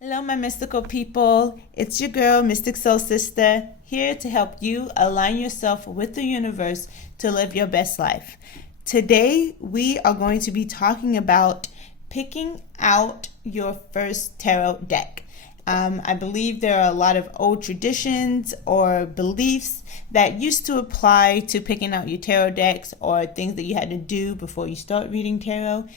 Hello, my mystical people. It's your girl, Mystic Soul Sister, here to help you align yourself with the universe to live your best life. Today, we are going to be talking about picking out your first tarot deck. I believe there are a lot of old traditions or beliefs that used to apply to picking out your tarot decks or things that you had to do before you start reading tarot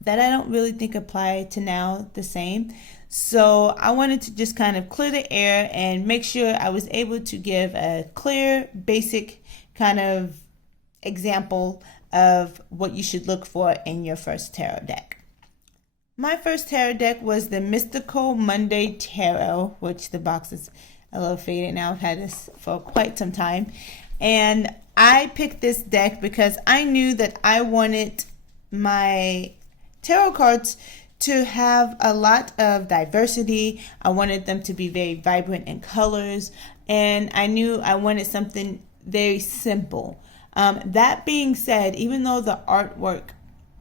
that I don't really think apply to now the same. So I wanted to just kind of clear the air and make sure I was able to give a clear, basic kind of example of what you should look for in your first tarot deck. My first tarot deck was the Mystical Monday Tarot, which the box is a little faded now. I've had this for quite some time. And I picked this deck because I knew that I wanted my tarot cards to have a lot of diversity. I wanted them to be very vibrant in colors, and I knew I wanted something very simple. That being said, even though the artwork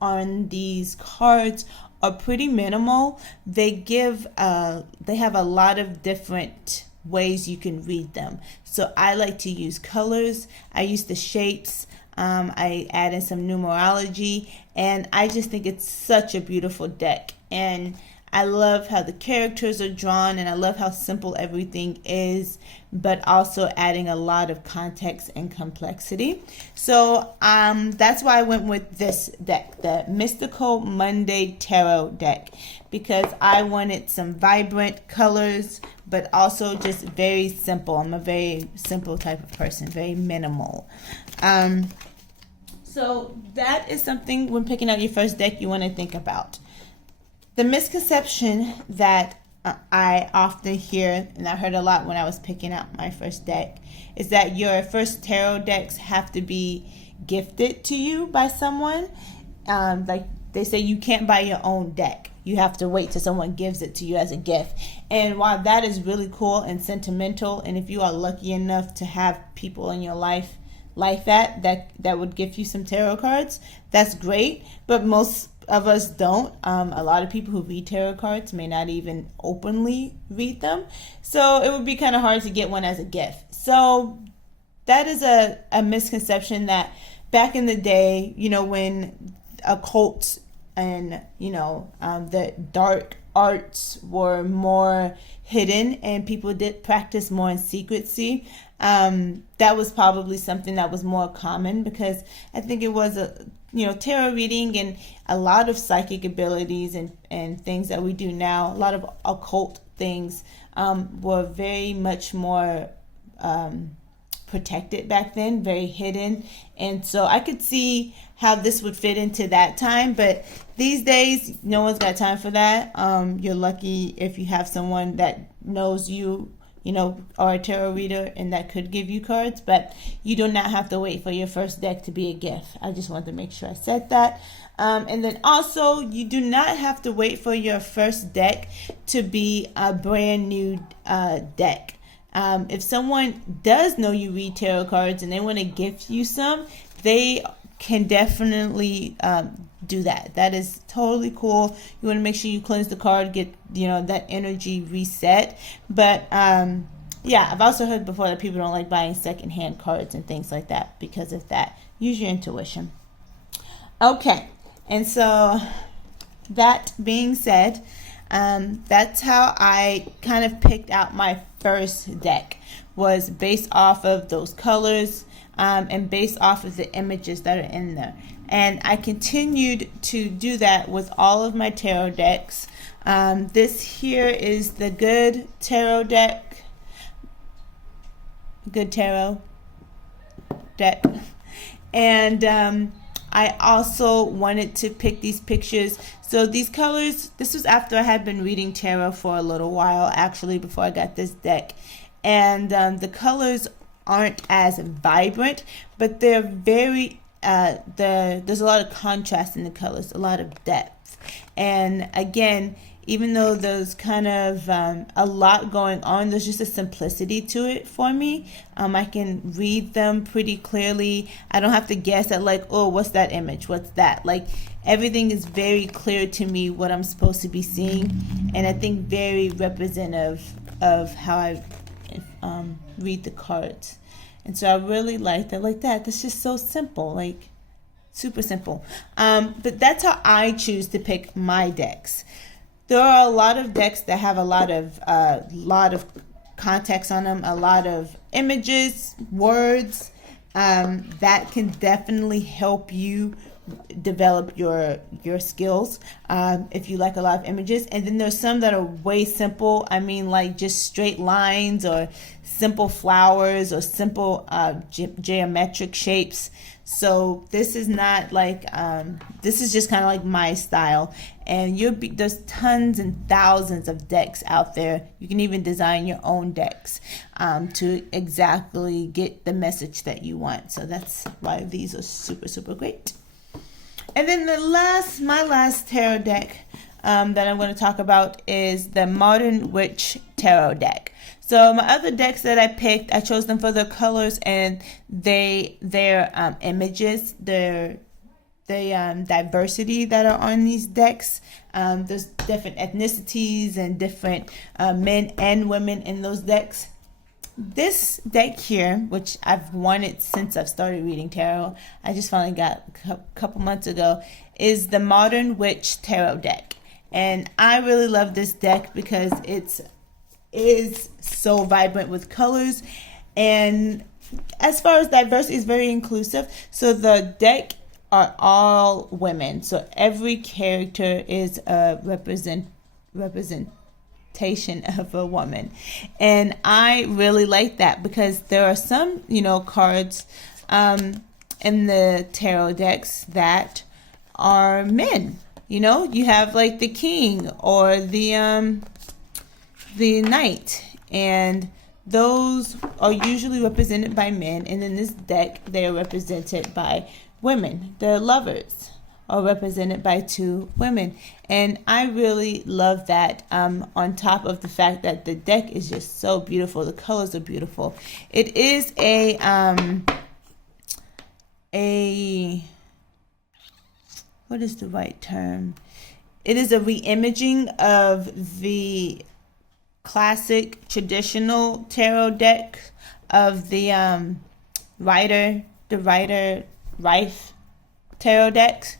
on these cards are pretty minimal, they have a lot of different ways you can read them. So I like to use colors. I use the shapes. I add in some numerology, and I just think it's such a beautiful deck. And I love how the characters are drawn, and I love how simple everything is, but also adding a lot of context and complexity. So that's why I went with this deck, the Mystical Monday Tarot deck, because I wanted some vibrant colors, but also just very simple. I'm a very simple type of person, very minimal. So that is something when picking out your first deck you want to think about. The misconception that I often hear, and I heard a lot when I was picking out my first deck, is that your first tarot decks have to be gifted to you by someone. Like they say, you can't buy your own deck. You have to wait till someone gives it to you as a gift. And while that is really cool and sentimental, and if you are lucky enough to have people in your life like that would give you some tarot cards, that's great. But most of us don't. A lot of people who read tarot cards may not even openly read them. So it would be kind of hard to get one as a gift. So that is a misconception that back in the day, when occult and, the dark arts were more hidden and people did practice more in secrecy, that was probably something that was more common, because I think it was tarot reading and a lot of psychic abilities and things that we do now, a lot of occult things were very much more protected back then, very hidden. And so I could see how this would fit into that time, but these days no one's got time for that. You're lucky if you have someone that knows you are a tarot reader and that could give you cards, but you do not have to wait for your first deck to be a gift. I just wanted to make sure I said that. And then also, you do not have to wait for your first deck to be a brand new deck. If someone does know you read tarot cards and they want to gift you some, they can definitely do that. That is totally cool. You want to make sure you cleanse the card, get that energy reset. But I've also heard before that people don't like buying secondhand cards and things like that because of that. Use your intuition. Okay, and so that being said, that's how I kind of picked out my first deck, was based off of those colors and based off of the images that are in there. And I continued to do that with all of my tarot decks. This here is the Good Tarot deck. Good Tarot deck. And I also wanted to pick these pictures. So these colors, this was after I had been reading tarot for a little while, actually, before I got this deck. And the colors aren't as vibrant, but they're very, there's a lot of contrast in the colors, a lot of depth. And again, even though there's kind of a lot going on, there's just a simplicity to it for me. I can read them pretty clearly. I don't have to guess at like, oh, what's that image? What's that? Like, everything is very clear to me what I'm supposed to be seeing, and I think very representative of how I read the cards. And so I really like that. Like that. That's just so simple. Like super simple. But that's how I choose to pick my decks. There are a lot of decks that have a lot of context on them, a lot of images, words, that can definitely help you develop your skills if you like a lot of images. And then there's some that are way simple. I mean, like just straight lines or simple flowers or simple geometric shapes. So this is not like this is just kind of like my style. And there's tons and thousands of decks out there. You can even design your own decks to exactly get the message that you want. So that's why these are super, super great. And then my last tarot deck that I'm going to talk about is the Modern Witch Tarot deck. So my other decks that I picked, I chose them for their colors and their images, their diversity that are on these decks. There's different ethnicities and different men and women in those decks. This deck here, which I've wanted since I've started reading tarot, I just finally got a couple months ago, is the Modern Witch Tarot deck. And I really love this deck because it is so vibrant with colors, and as far as diversity, is very inclusive. So the deck are all women, so every character is a representation of a woman, and I really like that because there are some cards in the tarot decks that are men. You have like the king or the knight, and those are usually represented by men, and in this deck they are represented by women. The lovers are represented by two women, and I really love that, on top of the fact that the deck is just so beautiful. The colors are beautiful. It is a what is the right term? It is a reimaging of the classic traditional tarot deck of the Rider Reif tarot decks.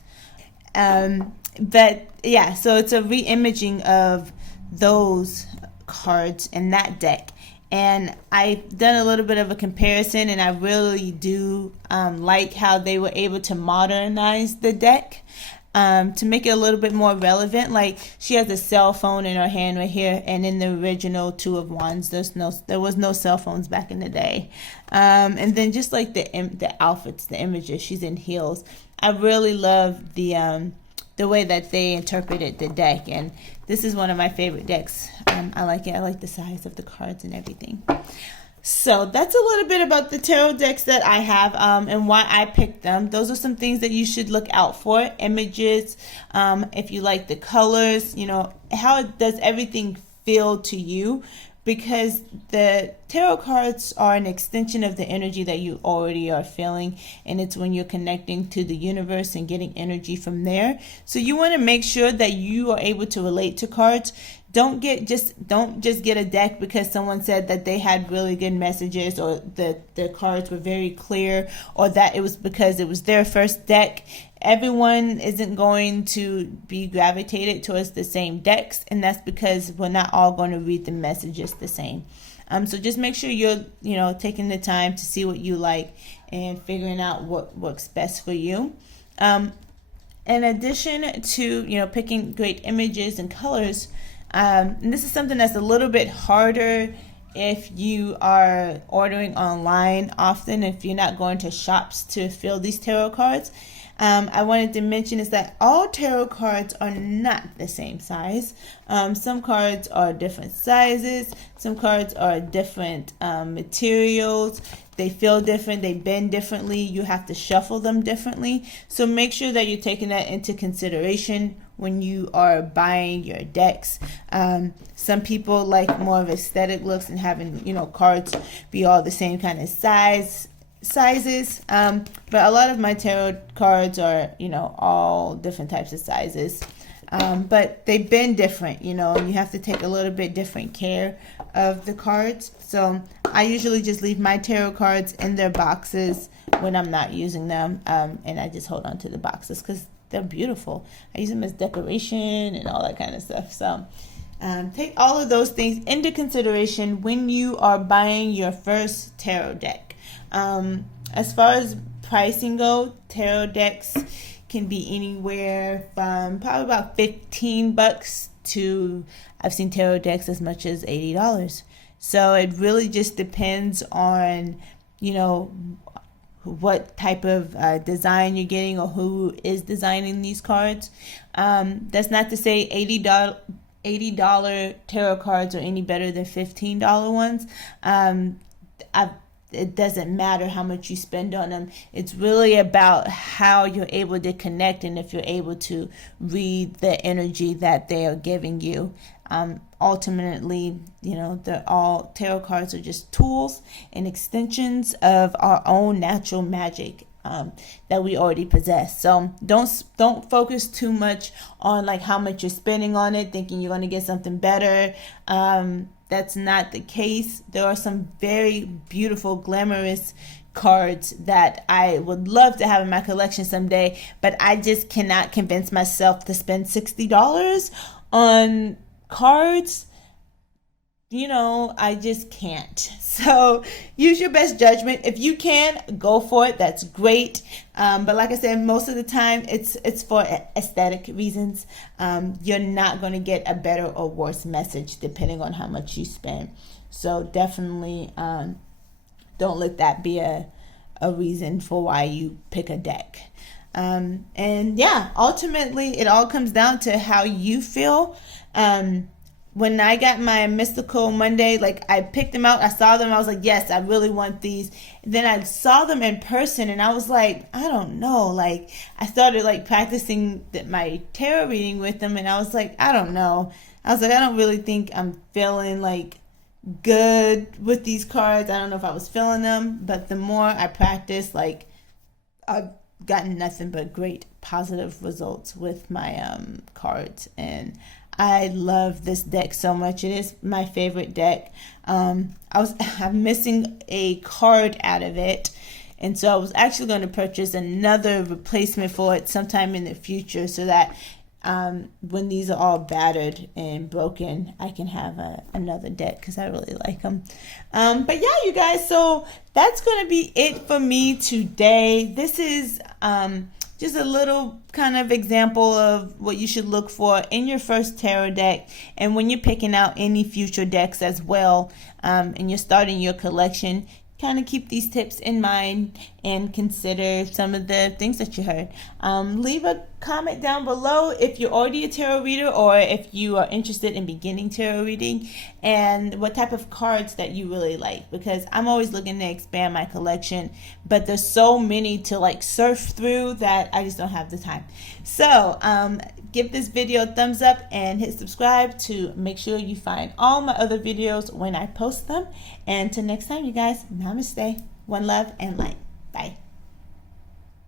But yeah, so it's a reimaging of those cards in that deck. And I've done a little bit of a comparison, and I really do like how they were able to modernize the deck to make it a little bit more relevant. Like she has a cell phone in her hand right here, and in the original Two of Wands, there was no cell phones back in the day. And then just like the outfits, the images, she's in heels. I really love the way that they interpreted the deck, and this is one of my favorite decks. I like it. I like the size of the cards and everything. So that's a little bit about the tarot decks that I have and why I picked them. Those are some things that you should look out for. Images, if you like the colors, how does everything feel to you? Because the tarot cards are an extension of the energy that you already are feeling, and it's when you're connecting to the universe and getting energy from there. So you want to make sure that you are able to relate to cards. Don't just get a deck because someone said that they had really good messages, or the cards were very clear, or that it was because it was their first deck. Everyone isn't going to be gravitated towards the same decks, and that's because we're not all going to read the messages the same. So just make sure you're taking the time to see what you like and figuring out what works best for you. In addition to picking great images and colors, and this is something that's a little bit harder if you are ordering online often, if you're not going to shops to fill these tarot cards. I wanted to mention is that all tarot cards are not the same size. Some cards are different sizes. Some cards are different materials. They feel different. They bend differently. You have to shuffle them differently. So make sure that you're taking that into consideration when you are buying your decks. Some people like more of aesthetic looks and having cards be all the same kind of size. sizes, but a lot of my tarot cards are, all different types of sizes. But they've been different, and you have to take a little bit different care of the cards. So I usually just leave my tarot cards in their boxes when I'm not using them, and I just hold on to the boxes because they're beautiful. I use them as decoration and all that kind of stuff. So take all of those things into consideration when you are buying your first tarot deck. As far as pricing go, tarot decks can be anywhere from probably about $15 to, I've seen tarot decks as much as $80. So it really just depends on, what type of design you're getting or who is designing these cards. That's not to say $80 tarot cards are any better than $15 ones. It doesn't matter how much you spend on them. It's really about how you're able to connect and if you're able to read the energy that they are giving you. Ultimately, they're all, tarot cards are just tools and extensions of our own natural magic that we already possess. So don't focus too much on like how much you're spending on it, thinking you're going to get something better. That's not the case. There are some very beautiful, glamorous cards that I would love to have in my collection someday, but I just cannot convince myself to spend $60 on cards. I just can't. So use your best judgment. If you can, go for it. That's great. But like I said, most of the time it's for aesthetic reasons. You're not going to get a better or worse message depending on how much you spend. So definitely don't let that be a reason for why you pick a deck. And yeah, ultimately it all comes down to how you feel. When I got my Mystical Monday, like I picked them out, I saw them, I was like, yes, I really want these. And then I saw them in person and I was like, I don't know. Like I started like practicing my tarot reading with them and I was like, I don't know. I was like, I don't really think I'm feeling like good with these cards. I don't know if I was feeling them, but the more I practice, like I've gotten nothing but great positive results with my cards, and I love this deck so much. It is my favorite deck. I'm missing a card out of it, and so I was actually going to purchase another replacement for it sometime in the future, so that when these are all battered and broken, I can have another deck because I really like them. But yeah, you guys, so that's going to be it for me today. This is just a little kind of example of what you should look for in your first tarot deck, and when you're picking out any future decks as well, and you're starting your collection. Kind of keep these tips in mind and consider some of the things that you heard. Leave a comment down below if you're already a tarot reader or if you are interested in beginning tarot reading, and what type of cards that you really like, because I'm always looking to expand my collection, but there's so many to like surf through that I just don't have the time. So give this video a thumbs up and hit subscribe to make sure you find all my other videos when I post them. And till next time, you guys, namaste, one love and light. Bye.